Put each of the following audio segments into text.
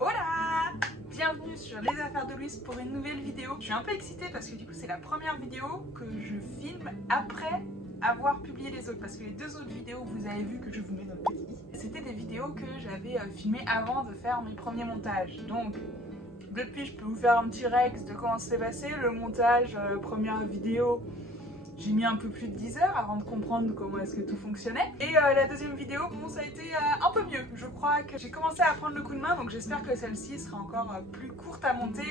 Hola! Bienvenue sur Les Affaires de Louise pour une nouvelle vidéo. Je suis un peu excitée parce que du coup c'est la première vidéo que je filme après avoir publié les autres. Parce que les deux autres vidéos, vous avez vu que je vous mets dans le petit, c'était des vidéos que j'avais filmées avant de faire mes premiers montages. Donc depuis je peux vous faire un petit rex de comment ça s'est passé. Le montage, première vidéo, j'ai mis un peu plus de 10 heures avant de comprendre comment est-ce que tout fonctionnait. Et la deuxième vidéo, bon, ça a été un peu mieux. Je crois que j'ai commencé à prendre le coup de main, donc j'espère que celle-ci sera encore plus courte à monter.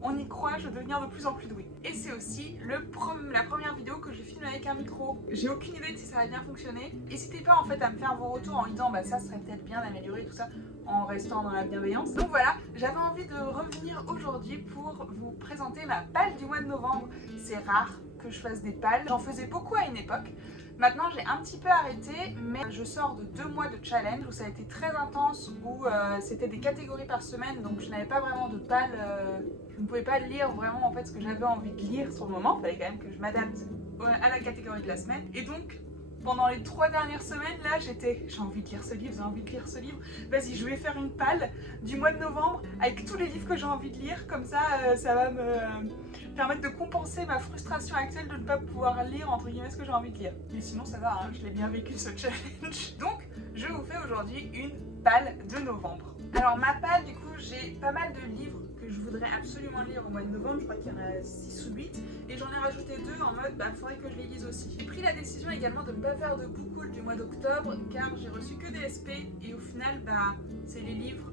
On y croit, je vais devenir de plus en plus douée. Et c'est aussi la première vidéo que je filme avec un micro. J'ai aucune idée de si ça va bien fonctionner. N'hésitez pas en fait à me faire vos retours en me disant bah ça serait peut-être bien d'améliorer tout ça en restant dans la bienveillance. Donc voilà, j'avais envie de revenir aujourd'hui pour vous présenter ma palle du mois de novembre. C'est rare que je fasse des palles. J'en faisais beaucoup à une époque. Maintenant, j'ai un petit peu arrêté, mais je sors de 2 mois de challenge où ça a été très intense, où c'était des catégories par semaine, donc je n'avais pas vraiment de palles. Je ne pouvais pas lire vraiment en fait ce que j'avais envie de lire sur le moment. Il fallait quand même que je m'adapte à la catégorie de la semaine. Et donc, pendant les 3 dernières semaines, là, j'ai envie de lire ce livre, j'ai envie de lire ce livre. Vas-y, je vais faire une palle du mois de novembre avec tous les livres que j'ai envie de lire. Comme ça, ça va me permettre de compenser ma frustration actuelle de ne pas pouvoir lire, entre guillemets, ce que j'ai envie de lire. Mais sinon, ça va, hein, je l'ai bien vécu ce challenge. Donc, je vous fais aujourd'hui une palle de novembre. Alors, ma palle, du coup, j'ai pas mal de livres que je voudrais absolument lire au mois de novembre. Je crois qu'il y en a 6 ou 8. Et j'en ai rajouté 2 en mode, bah, faudrait que je les lise aussi. J'ai pris la décision également de ne pas faire de book haul du mois d'octobre, car j'ai reçu que des SP. Et au final, bah, c'est les livres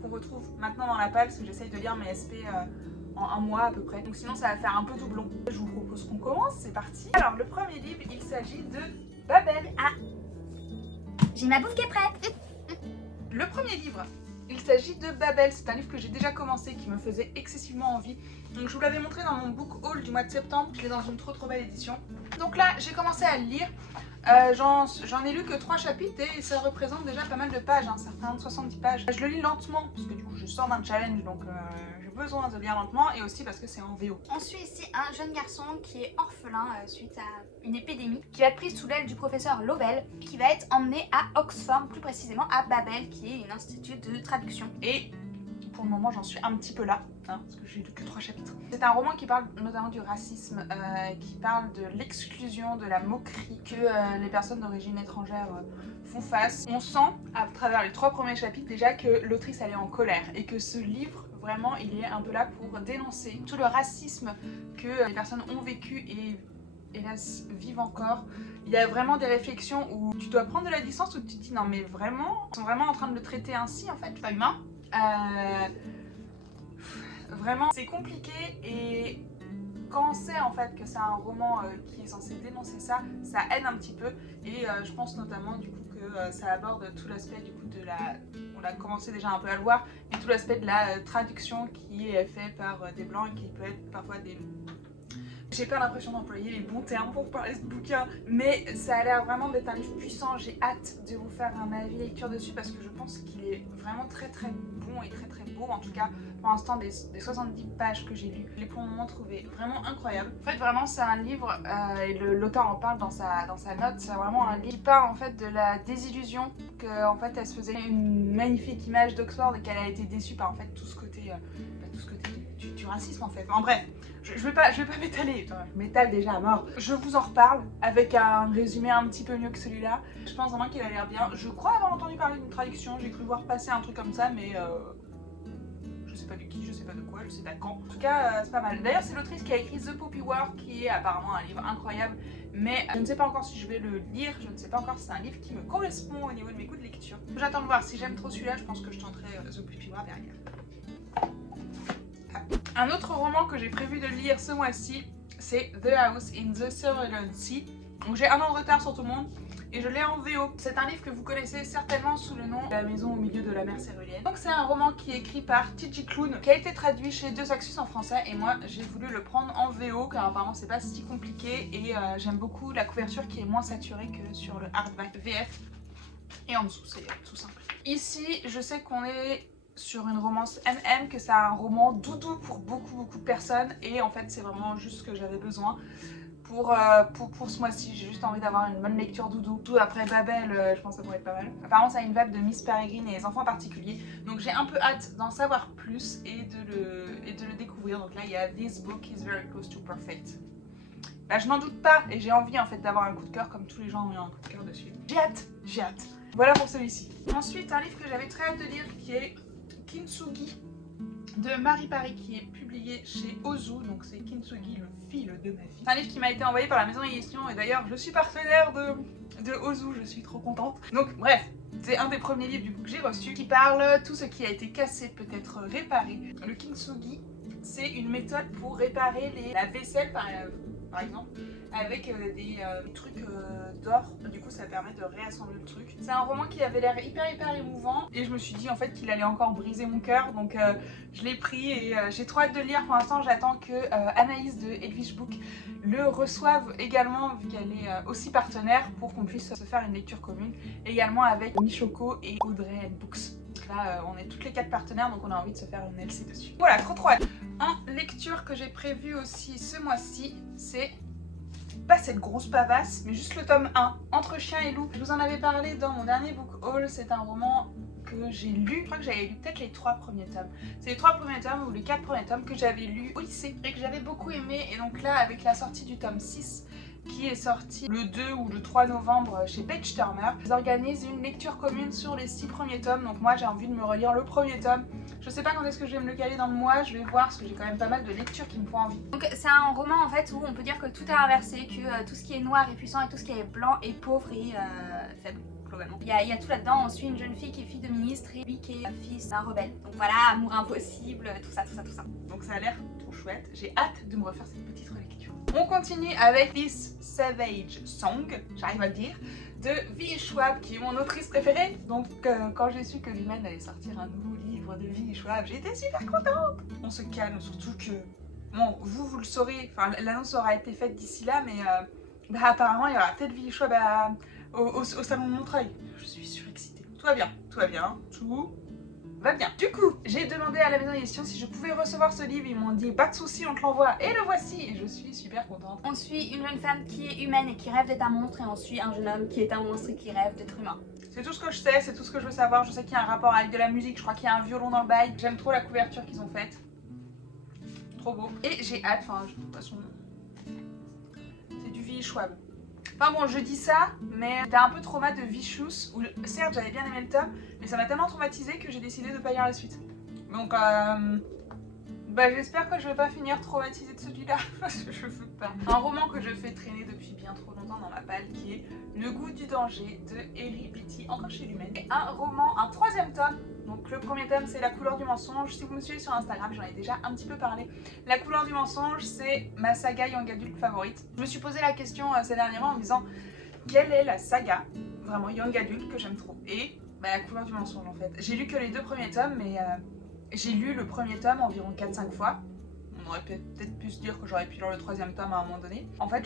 qu'on retrouve maintenant dans la palle, parce que j'essaye de lire mes SP en 1 mois à peu près. Donc sinon, ça va faire un peu doublon. Je vous propose qu'on commence, c'est parti. Alors, le premier livre, il s'agit de Babel. Ah, j'ai ma bouffe qui est prête. Le premier livre, il s'agit de Babel. C'est un livre que j'ai déjà commencé, qui me faisait excessivement envie. Donc je vous l'avais montré dans mon book haul du mois de septembre. Je l'ai dans une trop belle édition. Donc là, j'ai commencé à le lire. J'en ai lu que 3 chapitres et ça représente déjà pas mal de pages, hein, certains 70 pages. Je le lis lentement parce que du coup je sors d'un challenge, donc j'ai besoin de le lire lentement, et aussi parce que c'est en VO. On suit ici un jeune garçon qui est orphelin suite à une épidémie, qui va être pris sous l'aile du professeur Lobel, qui va être emmené à Oxford, plus précisément à Babel, qui est une institut de traduction. Et pour le moment j'en suis un petit peu là, hein, parce que j'ai lu que 3 chapitres. C'est un roman qui parle notamment du racisme, qui parle de l'exclusion, de la moquerie que les personnes d'origine étrangère font face. On sent à travers les 3 premiers chapitres déjà que l'autrice elle est en colère et que ce livre vraiment il est un peu là pour dénoncer tout le racisme que les personnes ont vécu et hélas vivent encore. Il y a vraiment des réflexions où tu dois prendre de la distance, où tu te dis non mais vraiment, ils sont vraiment en train de le traiter ainsi en fait, pas humain. Vraiment c'est compliqué, et quand on sait en fait que c'est un roman qui est censé dénoncer ça, ça aide un petit peu. Et je pense notamment du coup que ça aborde tout l'aspect du coup de la... On a commencé déjà un peu à le voir, mais tout l'aspect de la traduction qui est fait par des blancs et qui peut être parfois des... J'ai pas l'impression d'employer les bons termes pour parler de ce bouquin, mais ça a l'air vraiment d'être un livre puissant. J'ai hâte de vous faire un avis lecture dessus parce que je pense qu'il est vraiment très bon et très beau. En tout cas, pour l'instant, des 70 pages que j'ai lues, je l'ai pour le moment trouvé vraiment incroyable. En fait, vraiment, c'est un livre, et l'auteur en parle dans sa note, c'est vraiment un livre qui parle en fait de la désillusion, qu'en fait, elle se faisait une magnifique image d'Oxford et qu'elle a été déçue par en fait tout ce côté du racisme en fait. En bref, je vais pas m'étaler, je m'étale déjà à mort. Je vous en reparle avec un résumé un petit peu mieux que celui-là. Je pense vraiment qu'il a l'air bien. Je crois avoir entendu parler d'une traduction, j'ai cru voir passer un truc comme ça, mais je sais pas de qui, je sais pas de quoi, je sais pas quand. En tout cas, c'est pas mal. D'ailleurs, c'est l'autrice qui a écrit The Poppy War, qui est apparemment un livre incroyable, mais je ne sais pas encore si je vais le lire, je ne sais pas encore si c'est un livre qui me correspond au niveau de mes goûts de lecture. J'attends de voir. Si j'aime trop celui-là, je pense que je tenterai The Poppy War derrière. Un autre roman que j'ai prévu de lire ce mois-ci, c'est The House in the Cerulean Sea. Donc j'ai 1 an de retard sur tout le monde et je l'ai en VO. C'est un livre que vous connaissez certainement sous le nom La maison au milieu de la mer céruléenne. Donc c'est un roman qui est écrit par T.J. Klune, qui a été traduit chez Deux Saxus en français, et moi j'ai voulu le prendre en VO car apparemment c'est pas si compliqué, et j'aime beaucoup la couverture qui est moins saturée que sur le hardback VF. Et en dessous c'est tout simple. Ici je sais qu'on est sur une romance MM, que c'est un roman doudou pour beaucoup de personnes, et en fait c'est vraiment juste ce que j'avais besoin pour ce mois-ci. J'ai juste envie d'avoir une bonne lecture doudou. Tout après Babel, je pense que ça pourrait être pas mal. Apparemment ça a une vibe de Miss Peregrine et les enfants particuliers. Donc j'ai un peu hâte d'en savoir plus et de le découvrir. Donc là il y a This book is very close to perfect. Bah, je n'en doute pas et j'ai envie en fait d'avoir un coup de cœur comme tous les gens ont eu un coup de cœur dessus. J'ai hâte. Voilà pour celui-ci. Ensuite un livre que j'avais très hâte de lire qui est Kintsugi de Marie Paris qui est publié chez Ozu, donc c'est Kintsugi, le fil de ma vie. C'est un livre qui m'a été envoyé par la maison d'édition et d'ailleurs je suis partenaire de Ozu, je suis trop contente. Donc bref, c'est un des premiers livres du coup que j'ai reçu qui parle tout ce qui a été cassé peut être réparé. Le Kintsugi, c'est une méthode pour réparer la vaisselle par exemple, avec des trucs d'or. Du coup ça permet de réassembler le truc. C'est un roman qui avait l'air hyper émouvant et je me suis dit en fait qu'il allait encore briser mon cœur, donc je l'ai pris et j'ai trop hâte de le lire. Pour l'instant j'attends que Anaïs de Elvish Book le reçoive également, vu qu'elle est aussi partenaire, pour qu'on puisse se faire une lecture commune, également avec Michoko et Audrey Books. Là on est toutes les 4 partenaires, donc on a envie de se faire une LC dessus. Voilà, trop hâte. En lecture que j'ai prévue aussi ce mois-ci, c'est pas cette grosse pavasse, mais juste le tome 1, Entre chien et loup. Je vous en avais parlé dans mon dernier book haul, c'est un roman que j'ai lu, je crois que j'avais lu peut-être les 3 premiers tomes. C'est les 3 premiers tomes ou les 4 premiers tomes que j'avais lus au lycée et que j'avais beaucoup aimé. Et donc là, avec la sortie du tome 6, qui est sorti le 2 ou le 3 novembre chez Page Turner, ils organisent une lecture commune sur les 6 premiers tomes. Donc moi j'ai envie de me relire le premier tome. Je sais pas quand est-ce que je vais me le caler dans le mois, je vais voir parce que j'ai quand même pas mal de lectures qui me font envie. Donc c'est un roman en fait où on peut dire que tout est inversé, que tout ce qui est noir est puissant et tout ce qui est blanc est pauvre et faible. Il y a tout là-dedans. On suit une jeune fille qui est fille de ministre et lui qui est fils d'un rebelle. Donc voilà, amour impossible, tout ça. Donc ça a l'air trop chouette. J'ai hâte de me refaire cette petite relecture. On continue avec This Savage Song, j'arrive à le dire, de V.E. Schwab, qui est mon autrice préférée. Donc quand j'ai su que Lumen allait sortir un nouveau livre de V.E. Schwab, j'étais super contente. On se calme, surtout que, bon, vous le saurez, enfin l'annonce aura été faite d'ici là, mais apparemment il y aura peut-être V.E. Schwab au salon de Montreuil. Je suis surexcitée. Tout va bien, tout va bien. Du coup, j'ai demandé à la maison d'édition si je pouvais recevoir ce livre. Ils m'ont dit pas de soucis, on te l'envoie. Et le voici. Et je suis super contente. On suit une jeune femme qui est humaine et qui rêve d'être un monstre. Et on suit un jeune homme qui est un monstre et qui rêve d'être humain. C'est tout ce que je sais, c'est tout ce que je veux savoir. Je sais qu'il y a un rapport avec de la musique. Je crois qu'il y a un violon dans le bail. J'aime trop la couverture qu'ils ont faite. Trop beau. Et j'ai hâte, enfin, de toute façon, c'est du V.E. Schwab. Enfin bon, je dis ça, mais j'étais un peu trauma de Vicious, où certes j'avais bien aimé le tome, mais ça m'a tellement traumatisée que j'ai décidé de pas lire la suite. Donc j'espère que je vais pas finir traumatisée de celui-là, parce que je veux pas. Un roman que je fais traîner depuis bien trop longtemps dans ma palle, qui est Le goût du danger de Eri Beatty, encore chez Lumen. Et un roman, un 3e tome. Donc le premier tome c'est La couleur du mensonge. Si vous me suivez sur Instagram, j'en ai déjà un petit peu parlé. La couleur du mensonge, c'est ma saga young adulte favorite. Je me suis posé la question ces derniers mois en me disant quelle est la saga vraiment young adulte que j'aime trop. Et La couleur du mensonge en fait. J'ai lu que les 2 premiers tomes, mais j'ai lu le premier tome environ 4-5 fois. On aurait peut-être pu se dire que j'aurais pu lire le 3e tome à un moment donné. En fait,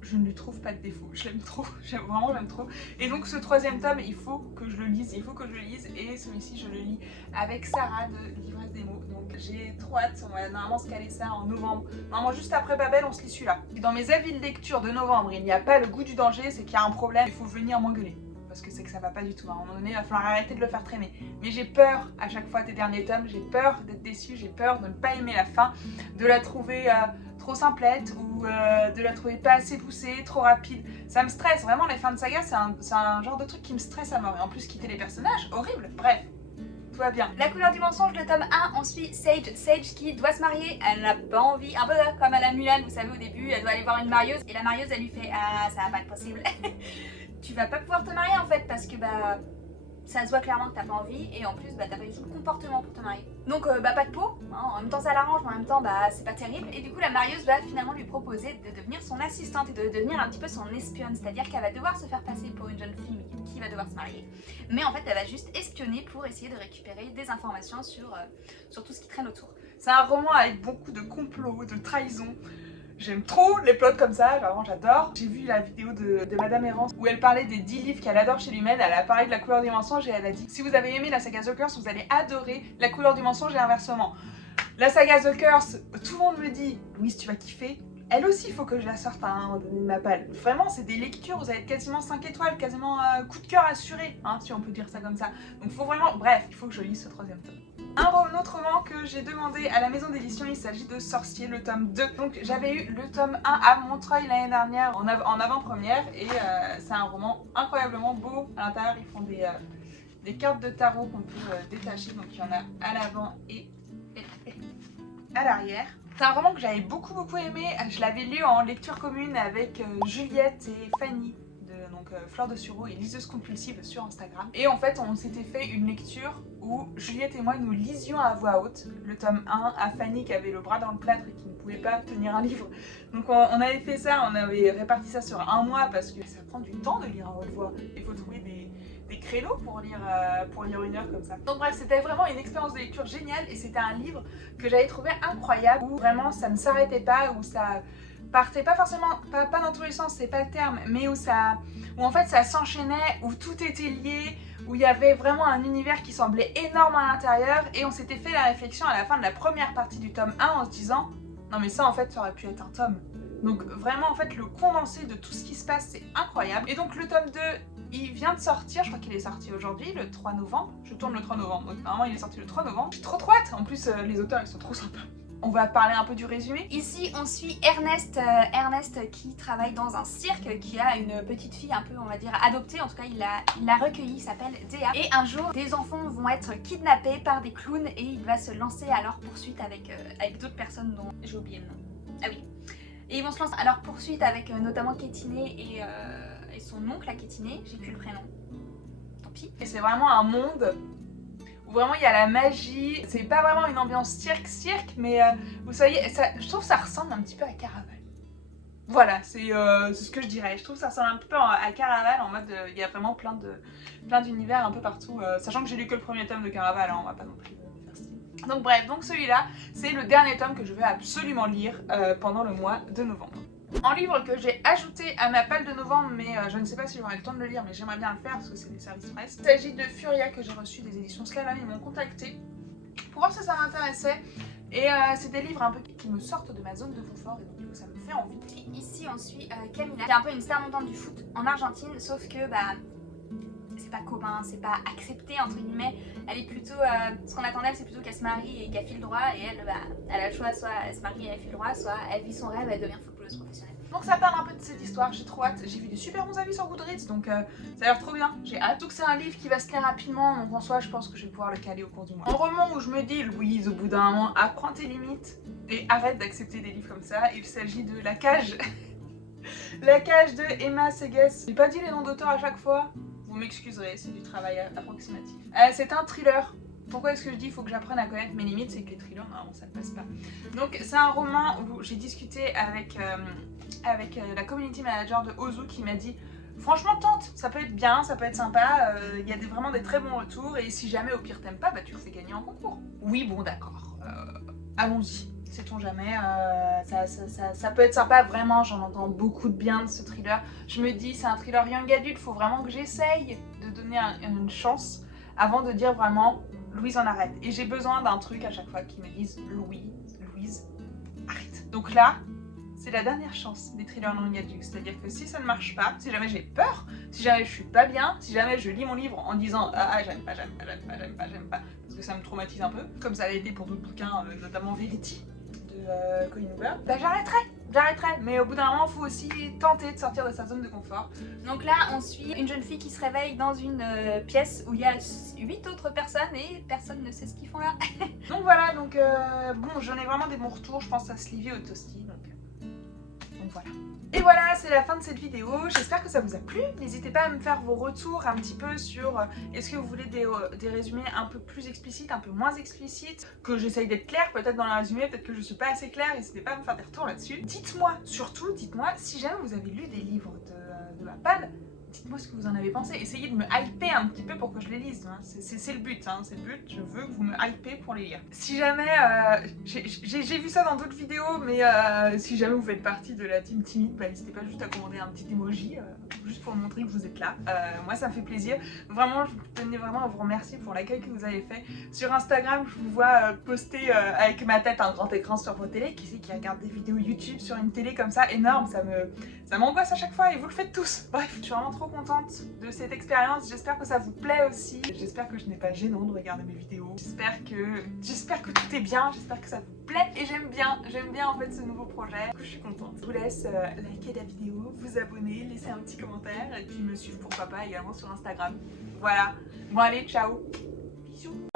je ne lui trouve pas de défaut, je l'aime trop, vraiment j'aime trop. Et donc ce 3e tome, il faut que je le lise, et celui-ci je le lis avec Sarah de L'ivresse des mots. Donc j'ai trop hâte, on va normalement se caler ça en novembre. Normalement juste après Babel, on se lit celui-là. Dans mes avis de lecture de novembre, il n'y a pas Le goût du danger, c'est qu'il y a un problème, il faut venir m'engueuler. Parce que c'est que ça va pas du tout, à un moment donné il va falloir arrêter de le faire traîner. Mais j'ai peur à chaque fois des derniers tomes, j'ai peur d'être déçue, j'ai peur de ne pas aimer la fin, de la trouver trop simplette ou de la trouver pas assez poussée, trop rapide. Ça me stresse, vraiment les fins de saga c'est un genre de truc qui me stresse à mort. Et en plus quitter les personnages, horrible, bref. Tout va bien. La couleur du mensonge, le tome 1, on suit Sage qui doit se marier, elle n'a pas envie, un peu comme à la Mulan, vous savez au début, elle doit aller voir une marieuse et la marieuse elle lui fait ah ça va pas être possible. Tu vas pas pouvoir te marier en fait parce que ça se voit clairement que t'as pas envie et en plus t'as pas du tout le comportement pour te marier. Donc pas de peau, hein, en même temps ça l'arrange mais en même temps c'est pas terrible et du coup la marieuse va finalement lui proposer de devenir son assistante et de devenir un petit peu son espionne, c'est-à-dire qu'elle va devoir se faire passer pour une jeune fille qui va devoir se marier. Mais en fait elle va juste espionner pour essayer de récupérer des informations sur tout ce qui traîne autour. C'est un roman avec beaucoup de complots, de trahisons. J'aime trop les plots comme ça, vraiment j'adore. J'ai vu la vidéo de Madame Errance où elle parlait des 10 livres qu'elle adore chez Lumen. Elle a parlé de La couleur du mensonge et elle a dit si vous avez aimé la saga The Curse, vous allez adorer La couleur du mensonge et inversement. La saga The Curse, tout le monde me dit Louise tu vas kiffer. Elle aussi, il faut que je la sorte à un moment donné de ma palle. Vraiment, c'est des lectures, vous allez être quasiment 5 étoiles, quasiment coup de cœur assuré, hein, si on peut dire ça comme ça. Donc faut vraiment, bref, il faut que je lise ce 3e tome. Un autre roman que j'ai demandé à la maison d'édition, il s'agit de Sorcier, le tome 2. Donc j'avais eu le tome 1 à Montreuil l'année dernière en avant-première et c'est un roman incroyablement beau. À l'intérieur, ils font des cartes de tarot qu'on peut détacher, donc il y en a à l'avant et à l'arrière. C'est un roman que j'avais beaucoup aimé, je l'avais lu en lecture commune avec Juliette et Fanny, donc Fleur de Sureau et liseuse compulsive sur Instagram. Et en fait on s'était fait une lecture où Juliette et moi nous lisions à voix haute le tome 1 à Fanny qui avait le bras dans le plâtre et qui ne pouvait pas tenir un livre. Donc on avait fait ça, on avait réparti ça sur un mois parce que ça prend du temps de lire à haute voix. Il faut trouver des créneaux pour lire 1 heure comme ça. Donc bref, c'était vraiment une expérience de lecture géniale et c'était un livre que j'avais trouvé incroyable où vraiment ça ne s'arrêtait pas, où ça partait pas forcément, pas dans tous les sens, c'est pas le terme, mais où en fait ça s'enchaînait, où tout était lié, où il y avait vraiment un univers qui semblait énorme à l'intérieur et on s'était fait la réflexion à la fin de la première partie du tome 1 en se disant non mais ça en fait ça aurait pu être un tome. Donc vraiment en fait le condensé de tout ce qui se passe c'est incroyable. Et donc le tome 2 il vient de sortir, je crois qu'il est sorti aujourd'hui le 3 novembre. Je tourne le 3 novembre donc normalement il est sorti le 3 novembre. J'ai trop hâte, en plus les auteurs ils sont trop sympas. On va parler un peu du résumé. Ici, on suit Ernest, Ernest qui travaille dans un cirque, qui a une petite fille un peu, on va dire, adoptée. En tout cas, il l'a recueillie, il s'appelle Dea. Et un jour, des enfants vont être kidnappés par des clowns et il va se lancer à leur poursuite avec d'autres personnes dont j'ai oublié le nom. Ah oui. Et ils vont se lancer à leur poursuite avec notamment Kétiné et son oncle à Kétiné. J'ai plus le prénom. Tant pis. Et c'est vraiment un monde où vraiment il y a la magie. C'est pas vraiment une ambiance cirque, mais vous savez, je trouve que ça ressemble un petit peu à Caraval. Voilà, c'est ce que je dirais. Je trouve que ça ressemble un petit peu à Caraval en mode il y a vraiment plein d'univers un peu partout. Sachant que j'ai lu que le premier tome de Caraval, hein, on va pas non plus faire style. Donc bref, donc celui-là, c'est le dernier tome que je vais absolument lire pendant le mois de novembre. En livre que j'ai ajouté à ma palle de novembre, mais je ne sais pas si j'aurai le temps de le lire, mais j'aimerais bien le faire parce que c'est des services presse. Il s'agit de Furia que j'ai reçu des éditions Slalom. Ils m'ont contacté pour voir si ça m'intéressait. Et c'est des livres un peu qui me sortent de ma zone de confort et donc du coup ça me fait envie. Et ici on suit Camila, qui est un peu une star montante du foot en Argentine, sauf que c'est pas commun, c'est pas accepté entre guillemets. Elle est plutôt, ce qu'on attend d'elle c'est plutôt qu'elle se marie et qu'elle file droit, et elle a le choix, soit elle se marie et elle file droit, soit elle vit son rêve et elle devient footballeuse professionnelle. Donc ça parle un peu de cette histoire, j'ai trop hâte. J'ai vu des super bons avis sur Goodreads, donc ça a l'air trop bien, j'ai hâte. Surtout que c'est un livre qui va se lire rapidement, donc en soi je pense que je vais pouvoir le caler au cours du mois. Un roman où je me dis, Louise, au bout d'un moment, apprends tes limites et arrête d'accepter des livres comme ça. Il s'agit de La Cage. La Cage de Emma Segues. J'ai pas dit les noms d'auteurs à chaque fois, vous m'excuserez, c'est du travail approximatif. C'est un thriller. Pourquoi est-ce que je dis il faut que j'apprenne à connaître mes limites? C'est que les thrillers, normalement ça ne passe pas. Donc c'est un roman où j'ai discuté avec la community manager de Ozu qui m'a dit franchement tente, ça peut être bien, ça peut être sympa, il y a vraiment des très bons retours et si jamais au pire t'aimes pas, bah tu le fais gagner en concours. Oui bon d'accord, allons-y, sait-on jamais, ça peut être sympa, vraiment j'en entends beaucoup de bien de ce thriller. Je me dis c'est un thriller young adulte, faut vraiment que j'essaye de donner une chance avant de dire vraiment Louise en arrête. Et j'ai besoin d'un truc à chaque fois qui me dise Louise, arrête. Donc là, c'est la dernière chance des thrillers non adultes. C'est-à-dire que si ça ne marche pas, si jamais j'ai peur, si jamais je suis pas bien, si jamais je lis mon livre en disant ah j'aime pas, parce que ça me traumatise un peu, comme ça a été pour d'autres bouquins, notamment Verity de Colin Hoover, bah j'arrêterai. Mais au bout d'un moment, il faut aussi tenter de sortir de sa zone de confort. Donc là, on suit une jeune fille qui se réveille dans une pièce où il y a 8 autres personnes et personne ne sait ce qu'ils font là. Donc voilà, donc bon, j'en ai vraiment des bons retours, je pense à Slivy au Toasty, donc voilà. Et voilà, c'est la fin de cette vidéo, j'espère que ça vous a plu. N'hésitez pas à me faire vos retours un petit peu sur est-ce que vous voulez des résumés un peu plus explicites, un peu moins explicites, que j'essaye d'être claire peut-être dans les résumés, peut-être que je suis pas assez claire, n'hésitez pas à me faire des retours là-dessus. Dites-moi, surtout, dites-moi si jamais vous avez lu des livres de ma palle, dites-moi ce que vous en avez pensé. Essayez de me hyper un petit peu pour que je les lise. Hein. C'est le but, hein. C'est le but. Je veux que vous me hypez pour les lire. Si jamais... j'ai vu ça dans d'autres vidéos, mais si jamais vous faites partie de la team timide, bah, n'hésitez pas juste à commander un petit emoji, juste pour montrer que vous êtes là. Moi, ça me fait plaisir. Vraiment, je tenais vraiment à vous remercier pour l'accueil que vous avez fait. Sur Instagram, je vous vois poster avec ma tête un grand écran sur vos télés. Qui c'est qui regarde des vidéos YouTube sur une télé comme ça énorme? Ça m'angoisse à chaque fois et vous le faites tous. Bref, je suis vraiment trop contente de cette expérience. J'espère que ça vous plaît aussi. J'espère que je n'ai pas gênant de regarder mes vidéos. J'espère que tout est bien. J'espère que ça vous plaît et j'aime bien en fait ce nouveau projet. Du coup, je suis contente. Je vous laisse liker la vidéo, vous abonner, laisser un petit commentaire et puis me suivre pourquoi pas également sur Instagram. Voilà. Bon allez, ciao. Bisous.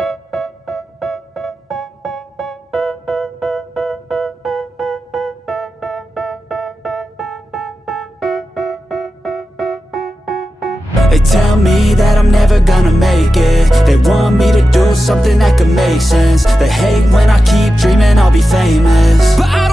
They tell me that I'm never gonna make it. They want me to do something that could make sense. They hate when I keep dreaming I'll be famous, but I